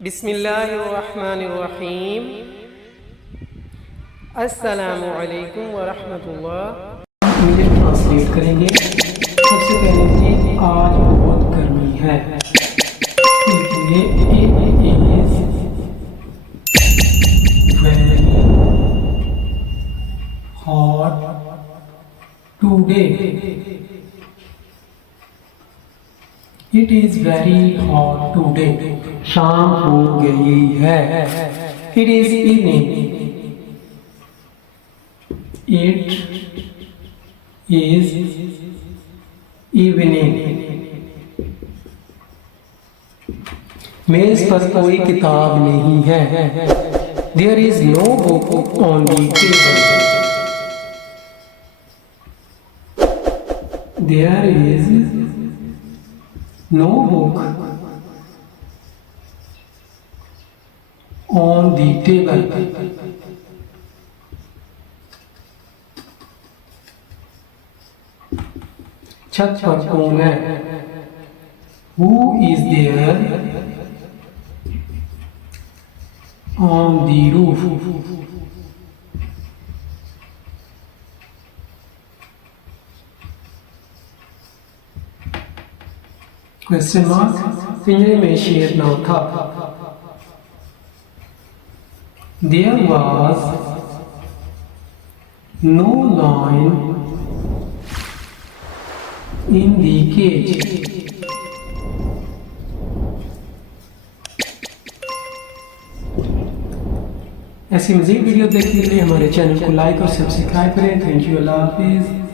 बिस्मिल्लाहिर्रहमानिर्रहीम। अस्सलामु अलैकुम वरहमतुल्लाह। इंग्लिश ट्रांसलेट करेंगे। सबसे पहले जी आज बहुत गर्मी है, इसलिए it is very hot today. It is very hot today. शाम हो गई है। It is evening. It is evening. मेज पर कोई किताब नहीं है। There is no book on the table. There is no book on the table. छत पर कौन है? Who is there on the roof? Question mark. पिंजरे में शेर ना था। There was no lion in the cage. ऐसी मज़ीद वीडियो देखने के लिए हमारे चैनल को लाइक और सब्सक्राइब करें। Thank you. अल्लाह हाफिज़।